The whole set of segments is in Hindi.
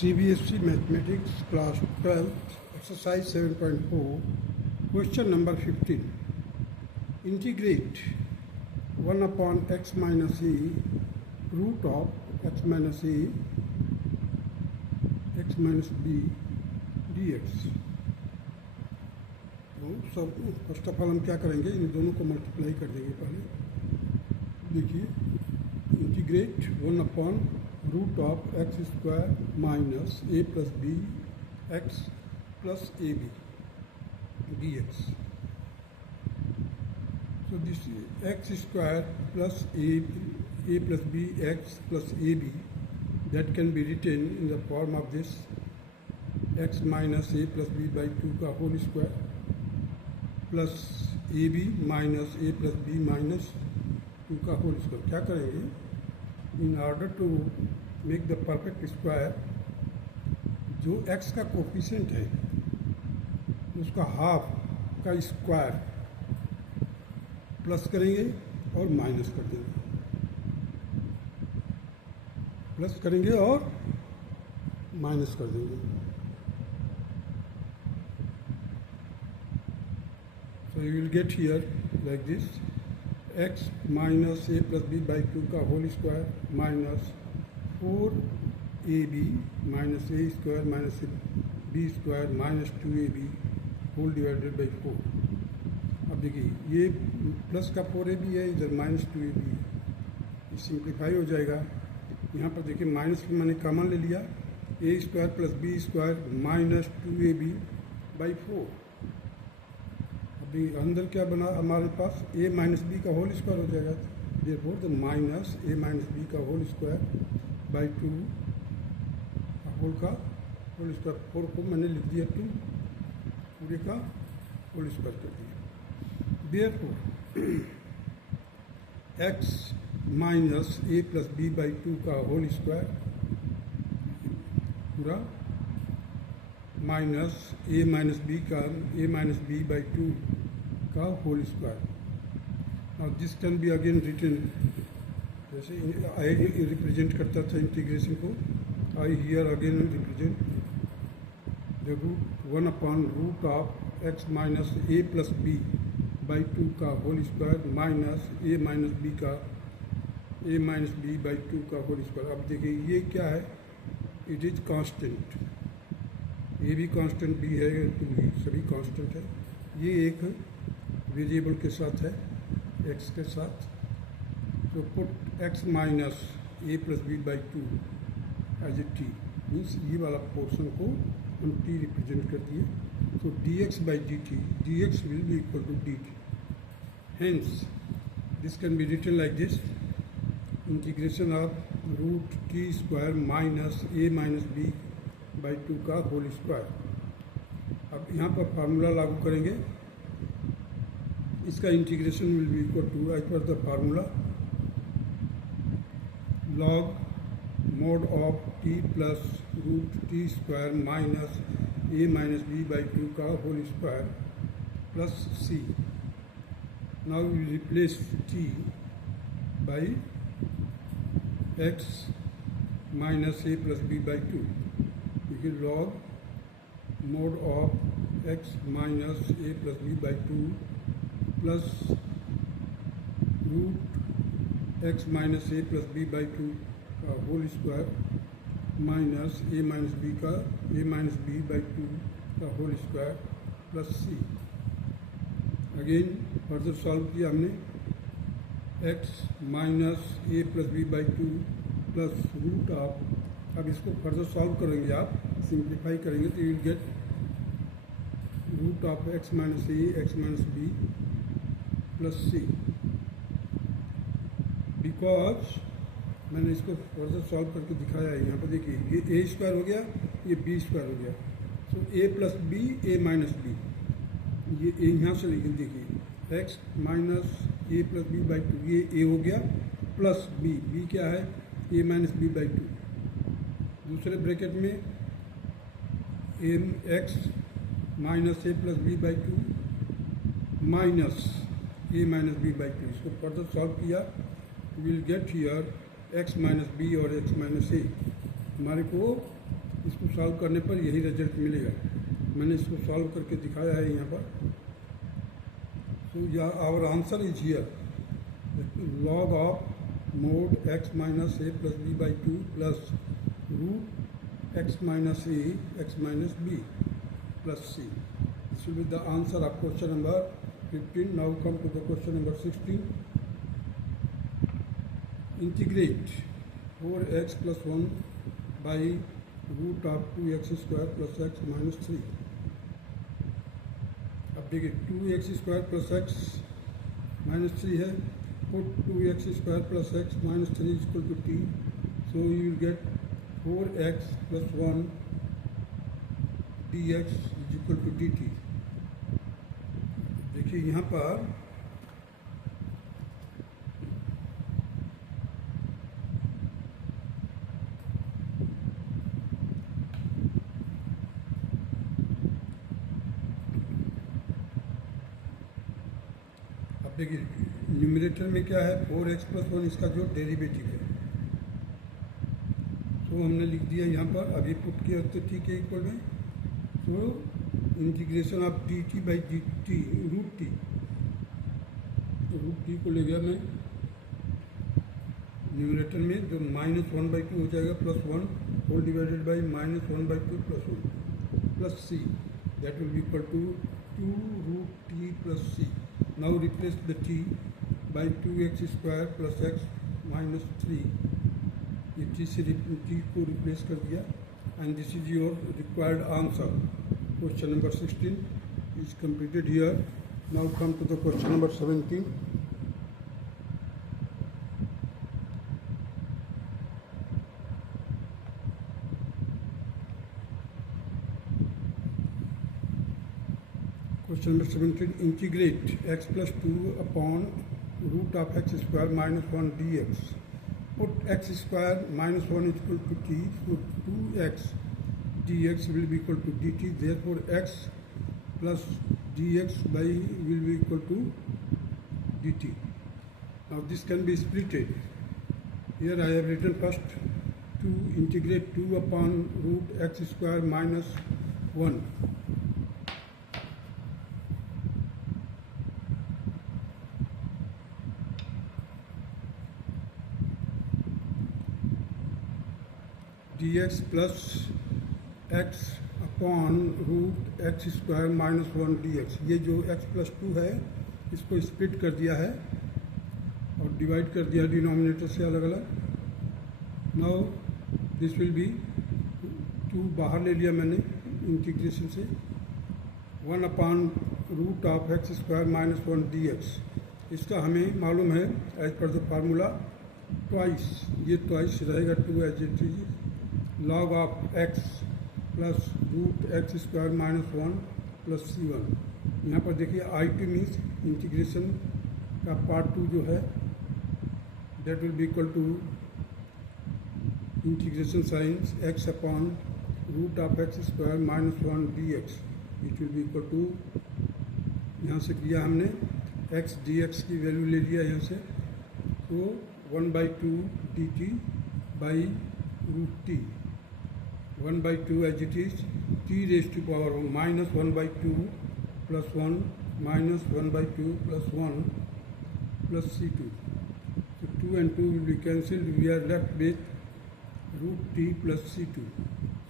CBSE Mathematics Class 12 Exercise 7.4 Question number 15. Integrate 1 upon x minus e root of x minus a x minus b dx. तो सब फर्स्ट ऑफ ऑल हम क्या करेंगे, इन दोनों को मल्टीप्लाई कर देंगे। पहले देखिए, integrate 1 upon root of x square minus a plus b x plus a b d x. So this x square plus a plus b x plus ab, that can be written in the form of this x minus a plus b by 2 का whole square plus ab minus a plus b minus 2 का whole square. क्या करेंगे, in order to make the perfect square, जो x का कोफिशिएंट है उसका हाफ का स्क्वायर प्लस करेंगे और माइनस कर देंगे, प्लस करेंगे और माइनस कर देंगे. So you will get here like this, x minus a plus b by 2 का whole square minus 4ab minus a square minus b square minus 2ab whole divided by 4. अब देखिए, ये प्लस का 4ab है, इधर माइनस 2ab है, ये सिंप्लीफाई हो जाएगा. यहाँ पर देखिए माइनस में मैंने कॉमन ले लिया, A square plus B square minus 2ab by 4. अभी अंदर क्या बना हमारे पास, ए माइनस बी का होल स्क्वायर हो जाएगा. Therefore the minus A minus B का होल स्क्वायर बाई 2 होल का होल स्क्वायर. 4 को मैंने लिख दिया 2, पूरे का होल स्क्वायर कर दिया. Therefore, x minus a plus b by 2 का होल स्क्वायर पूरा minus A minus b by 2 का whole square. Now this can be again written, जैसे आई रिप्रेजेंट करता था इंटीग्रेशन को, I here again represent the root 1 upon root of x minus a plus b by 2 का whole square minus A minus b by 2 का होल स्क्वायर. अब देखिए ये क्या है, इट इज कांस्टेंट, ये भी कांस्टेंट, भी है, सभी कांस्टेंट है. ये एक वेरिएबल के साथ है, एक्स के साथ. तो put x minus a plus b by 2 as a t, means ये वाला पोर्शन को हम टी रिप्रेजेंट कर दिए. So dx by dt, dx will be equal to dt. Hence, this can be written like this: integration of root t square minus a minus b by 2 का होल स्क्वायर. अब यहाँ पर फार्मूला लागू करेंगे, इसका integration will be equal to, as per the formula, log mod of t plus root t square minus a minus b by 2 का whole square plus c. Now we replace t by x minus a plus b by 2. देखिए log mod of x minus a plus b by 2 plus root x minus a plus b by 2 का whole square minus A minus b by 2 का whole square plus c. Again further solve किया हमने, x minus a plus b by 2 plus root of. अब इसको फर्दर सॉल्व करेंगे, आप सिंप्लीफाई करेंगे तो you will get root of x minus a x minus b plus c. Because मैंने इसको फर्दर सॉल्व करके दिखाया है. यहाँ पर देखिए, ये ए स्क्वायर हो गया, ये बी स्क्वायर हो गया. So a plus b a minus b, ये ए यहाँ से देखिए x minus a plus b by 2, ये ए हो गया, प्लस बी, बी क्या है, ए माइनस बी बाई 2. दूसरे ब्रैकेट में एम x minus a plus b by 2 minus A minus b by 2. इसको फर्दर सॉल्व किया, will get here x minus b और एक्स माइनस ए. हमारे को इसको सॉल्व करने पर यही रिजल्ट मिलेगा। मैंने इसको सॉल्व करके दिखाया है यहाँ पर। तो our answer is here, log of mod x minus a plus b by 2 plus root x minus a x minus b plus c। This will be the answer of question number 15. Now come to the question number 16. Integrate 4x plus 1 by root of 2x square plus x minus 3. अब देखिए 2x square plus x minus 3 है, put 2x square plus x minus 3 is equal to t, so you will get 4x plus 1 dx is equal to dt। देखिए यहाँ पर देखिए न्यूमरेटर में क्या है, 4x प्लस 1 इसका जो डेरिवेटिव है, तो हमने लिख दिया यहाँ पर। अभी पुट किया तो t के इक्वल में, तो integration of dt by dt root t को ले गया मैं न्यूमरेटर में, जो -1/2 हो जाएगा plus 1 whole divided by -1/2 plus 1 plus c, that will be equal to 2 root t plus c। Now replace the t by 2x square plus x minus 3. ये t से t को replace कर दिया, and this is your required answer. Question number 16 is completed here. Now come to the question number 17. Question number 17. Integrate x plus 2 upon root of x square minus 1 dx. Put x square minus 1 is equal to t, so 2x dx will be equal to dt. Therefore, x plus dx by will be equal to dt. Now this can be splitted. Here I have written first to integrate 2 upon root x square minus 1. dx plus x upon root x square minus 1 dx। ये जो x प्लस 2 है इसको स्प्लिट कर दिया है और डिवाइड कर दिया डिनोमिनेटर से अलग अलग। नाउ दिस विल बी 2 बाहर ले लिया मैंने इंटीग्रेशन से, 1 upon root of x square minus 1 dx। इसका हमें मालूम है as per the formula twice, ये ट्वाइस रहेगा 2 as it is log of x plus root x square minus 1 plus c1। यहाँ पर देखिए i2 मीन्स इंटीग्रेशन का पार्ट 2 जो है, that will be equal to integration science x upon root of x square minus 1 dx, it will be equal to, यहाँ से किया हमने x dx की वैल्यू ले लिया यहाँ से, तो 1/2 dt by root t, 1/2 as it is, t raised to power minus 1/2 plus 1 minus 1/2 plus 1 plus c2. So 2 and 2 will be cancelled. We are left with root t plus c2.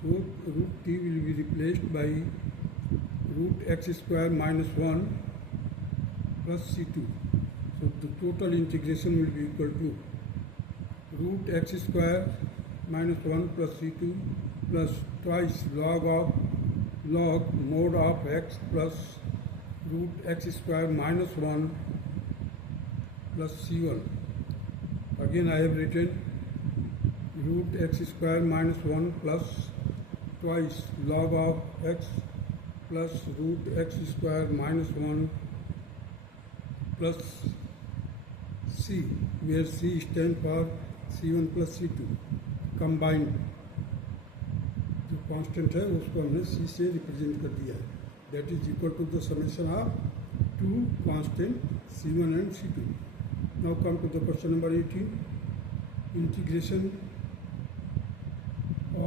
So root t will be replaced by root x square minus 1 plus c2. So the total integration will be equal to root x square minus 1 plus c2 plus twice log mode of x plus root x square minus 1 plus c1. Again I have written root x square minus 1 plus twice log of x plus root x square minus 1 plus c, where c stands for c1 plus c2 combined। जो कांस्टेंट है उसको हमने c से रिप्रेजेंट कर दिया है, that is equal to the summation of 2 constant c1 and c2। Now come to the question number 18। Integration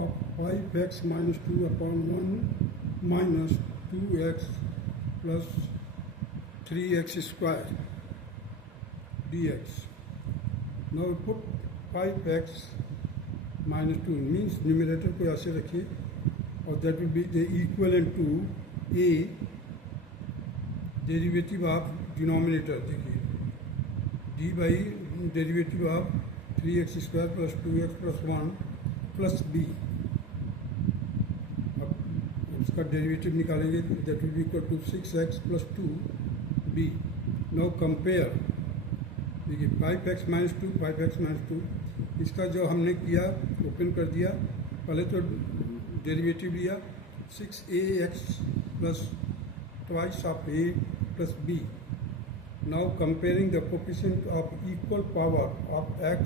of 5x minus 2 upon 1 minus 2x plus 3x square dx. Now we put 5x minus 2 means numerator को ऐसे रखिए और that will be the equivalent to a derivative of denominator. देखिए d by derivative of 3x square plus 2x plus 1 plus b. अब इसका डेरिवेटिव निकालेंगे that will be equal to 6x plus 2b. Now compare. देखिए 5x minus 2 5x minus 2 इसका जो हमने किया ओपन कर दिया, पहले तो डेरिवेटिव लिया 6ax plus twice of a plus b. Now comparing the coefficient of equal power of x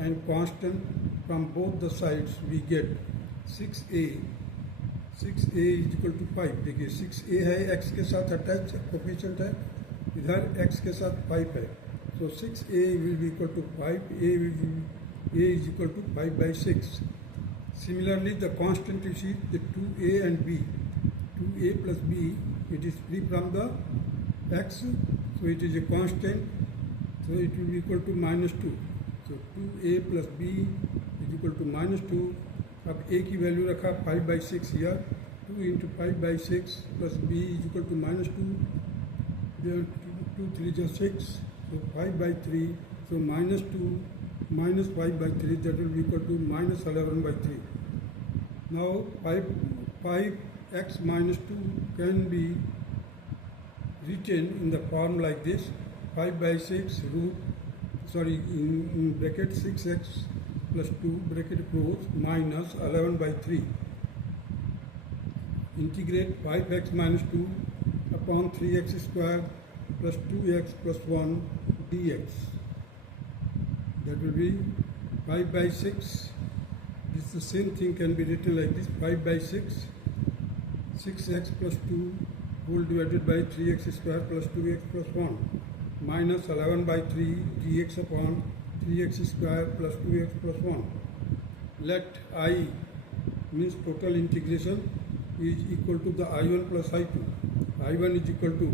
and constant from both the sides we get 6a is equal to 5. देखिए 6a है x के साथ अटैच कोफिशिएंट है, इधर x के साथ 5 है, so 6a will be equal to 5. a is equal to 5 by 6. Similarly, the constant you see the 2a and b, 2a plus b, it is free from the x, so it is a constant, so it will be equal to minus 2. So 2a plus b is equal to minus 2. अब a की वैल्यू रखा 5 by 6 here, 2 into 5 by 6 plus b is equal to minus 2. Then 2 3 is 6, so 5 by 3, so minus 2 minus 5 by 3, that will be equal to minus 11 by 3. Now 5x minus 2 can be written in the form like this: 5 by 6 in bracket 6x plus 2 bracket close minus 11 by 3. Integrate 5x minus 2 upon 3x square plus 2x plus 1 dx. That will be 5 by 6. This is the same thing, can be written like this: 5 by 6, 6x plus 2 whole divided by 3x square plus 2x plus 1 minus 11 by 3 dx upon 3x square plus 2x plus 1. Let I means total integration is equal to the I1 plus I2. I1 is equal to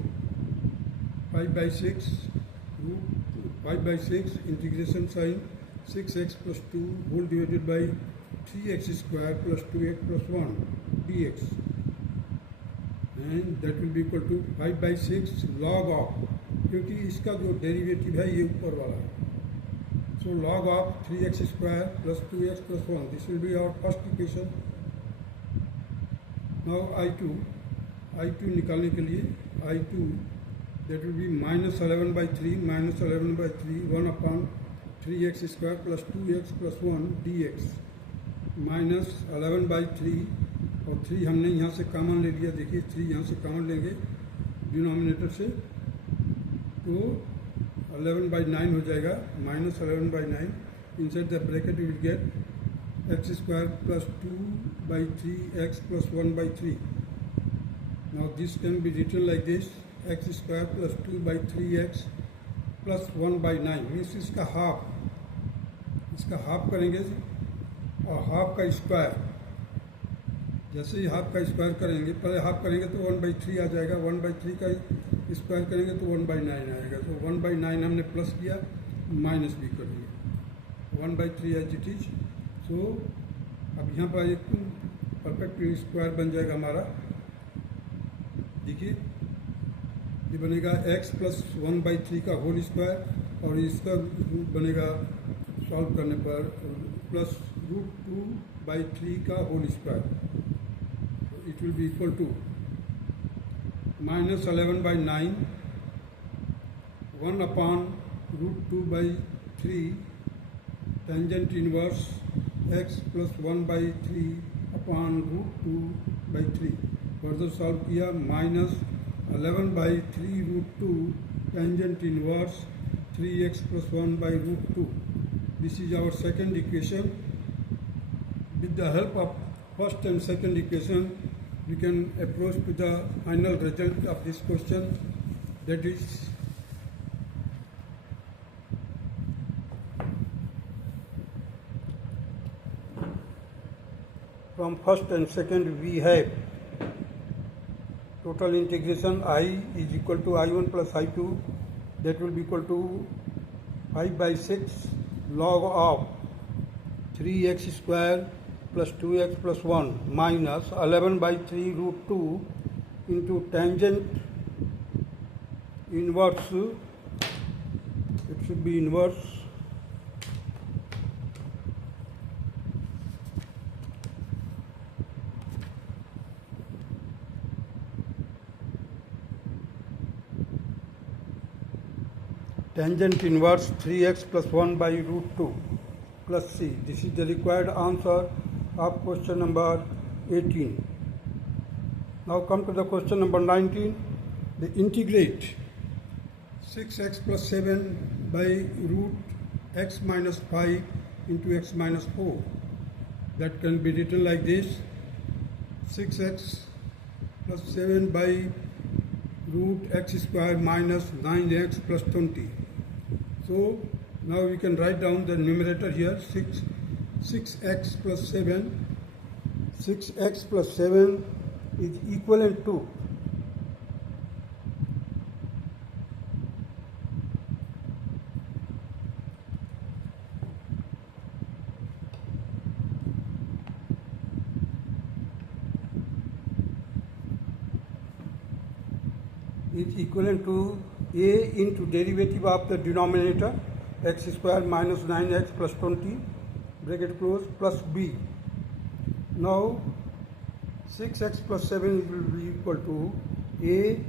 5 by 6 5 by 6 integration sign 6x plus 2 whole divided by 3x square plus 2x plus 1 dx, and that will be equal to 5 by 6 log of, क्योंकि इसका जो डेरिवेटिव है ये ऊपर वाला है, so log of 3x square plus 2x plus 1. This will be our first equation. Now I2 निकालने के लिए I2, that will be minus 11 by 3 1 upon 3x square plus 2x plus 1 dx minus 11 by 3, और 3 हमने यहाँ से कॉमन ले लिया. देखिए 3 यहाँ से कॉमन लेंगे डिनोमिनेटर से, तो 11 by 9 हो जाएगा, minus 11 by 9. Inside the bracket you will get x square plus 2 by 3x plus 1 by 3. Now this can be written like this: x square plus 2 by 3x plus 1 by 9 means इसका हाफ करेंगे, और हाफ का स्क्वायर, जैसे ही हाफ का स्क्वायर करेंगे, पहले हाफ करेंगे तो 1 by 3 आ जाएगा, 1 by 3 का स्क्वायर करेंगे तो 1 by 9 आएगा, तो 1 by 9 हमने प्लस किया, माइनस भी कर दिया, 1 by 3 एज इट इज. सो अब यहाँ पर एक परफेक्ट स्क्वायर बन जाएगा हमारा. देखिए ये बनेगा x प्लस 1 by 3 का होल स्क्वायर, और इसका बनेगा सॉल्व करने पर प्लस √2 by 3 का whole square. It will be equal to minus 11 by 9 1 upon √2 by 3 tangent inverse x plus 1 by 3 upon √2 by 3. Further solve किया, minus 11 by 3 √2 tangent inverse 3x plus 1 by √2. This is our second equation. With the help of first and second equation, we can approach to the final result of this question, that is from first and second we have total integration I is equal to I1 plus I2, that will be equal to 5 by 6 log of 3x square plus 2x plus 1 minus 11 by 3 root 2 into tangent inverse, it should be inverse tangent inverse 3x plus 1 by root 2 plus c. This is the required answer of question number 18. Now come to the question number 19. The integrate 6x plus 7 by root x minus 5 into x minus 4. That can be written like this: 6x plus 7 by root x square minus 9x plus 20. So now we can write down the numerator here: 6x plus 7. 6x plus 7 is equivalent to a into derivative of the denominator x square minus 9x plus 20 bracket close plus b. Now 6x plus 7 will be equal to a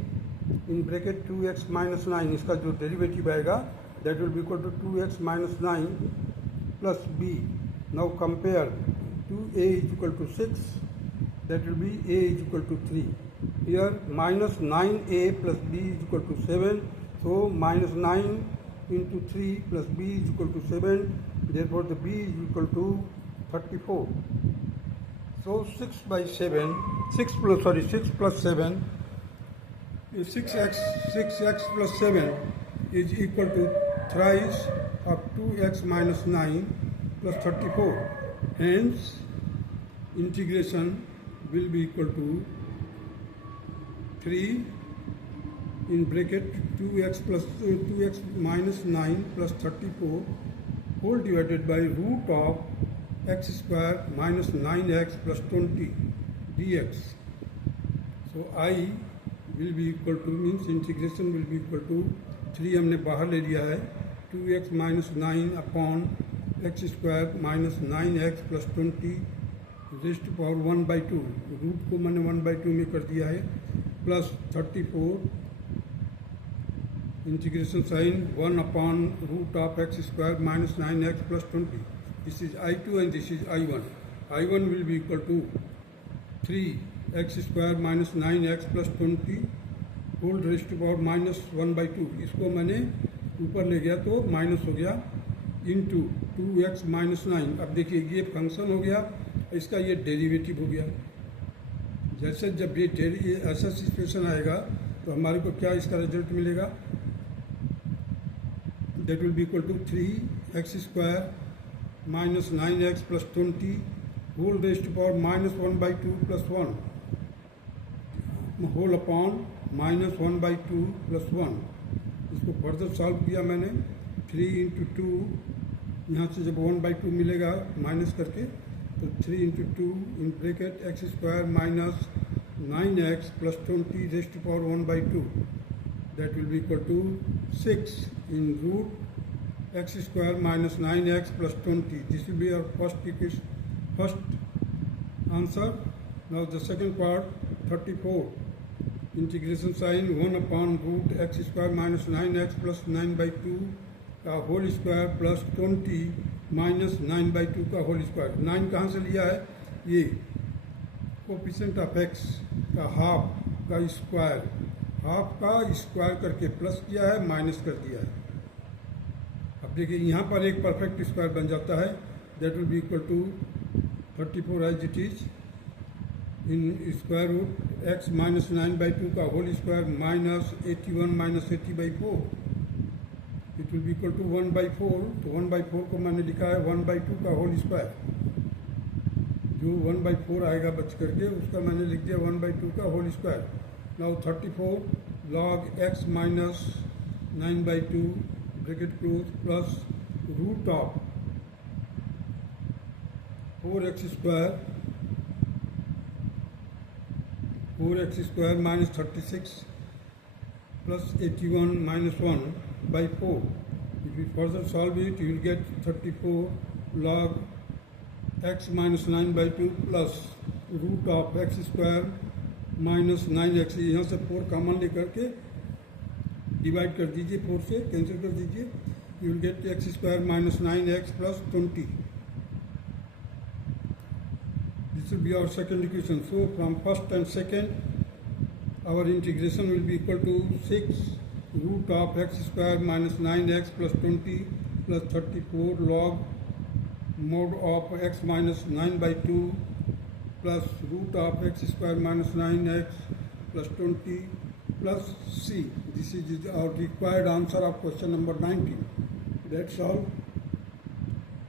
in bracket 2x minus 9, इसका जो derivative आएगा that will be equal to 2x minus 9 plus b. Now compare 2a is equal to 6, that will be a is equal to 3. Here minus 9a plus b is equal to 7, so minus 9 into 3 plus b is equal to 7, therefore the b is equal to 34. So 6 plus 7 is 6x plus 7 is equal to thrice of 2x minus 9 plus 34. Hence integration will be equal to 3 in bracket 2x minus 9 plus 34 whole divided by root of x square minus 9x plus 20 dx. So I will be equal to, means integration will be equal to 3 हमने बाहर ले लिया है, 2x minus 9 upon x square minus 9x plus 20 raise to power 1 by 2, रूट को मैंने 1 by 2 में कर दिया है, plus 34 integration sine 1 upon root of x square minus 9x plus 20. This is I2 and this is I1. I1 will be equal to 3x square minus 9x plus 20 whole raised to power minus 1 by 2. इसको मैंने ऊपर ले गया तो माइनस हो गया इंटू 2x माइनस 9. अब देखिए ये फंक्शन हो गया, इसका ये डेरिवेटिव हो गया. जैसे जब ये ऐसा सिचुएशन आएगा तो हमारे को क्या इसका रिजल्ट मिलेगा? That will be equal to 3x square minus 9x plus 20 whole raised to power minus 1 by 2 plus 1 whole upon minus 1 by 2 plus 1. इसको फर्दर सॉल्व किया मैंने, 3 into 2, यहाँ से जब 1 by 2 मिलेगा माइनस करके तो 3 into 2 in bracket x square minus 9x plus 20 raised to power 1 by 2. That will be equal to 6 in root x square minus 9x plus 20. This will be our first answer. Now the second part, 34. Integration sign 1 upon root x square minus 9x plus 9 by 2 का whole square plus 20 minus 9 by 2 का होल स्क्वायर. 9 कहाँ से लिया है? ये कोफिशिएंट ऑफ एक्स का हाफ का स्क्वायर करके प्लस किया है, माइनस कर दिया है. अब देखिए यहाँ पर एक परफेक्ट स्क्वायर बन जाता है. That will be equal to 34 as it is in square root x minus 9 by 2 का whole square minus 81 minus 80 by 4. It will be equal to 1 by 4. तो 1 by 4 को मैंने लिखा है 1 by 2 का होल स्क्वायर, जो 1/4 आएगा बच करके उसका मैंने लिख दिया 1/2 का whole square. Now 34 log x minus 9/2 bracket close plus root of 4x square minus 36 plus 81 minus 1/4. If you further solve it, you will get 34 log x minus 9/2 plus root of x square minus 9x। यहाँ से 4 कॉमन लेकर के डिवाइड कर दीजिए, 4 से कैंसिल कर दीजिए, you will gate x square minus 9x plus 20। This will be our second equation. So from first and second, our integration will be equal to 6 root of x square minus 9x plus 20 plus 34 log mod of x minus 9/2 plus root of x square minus 9x plus 20 plus c. This is our required answer of question number 19. That's all.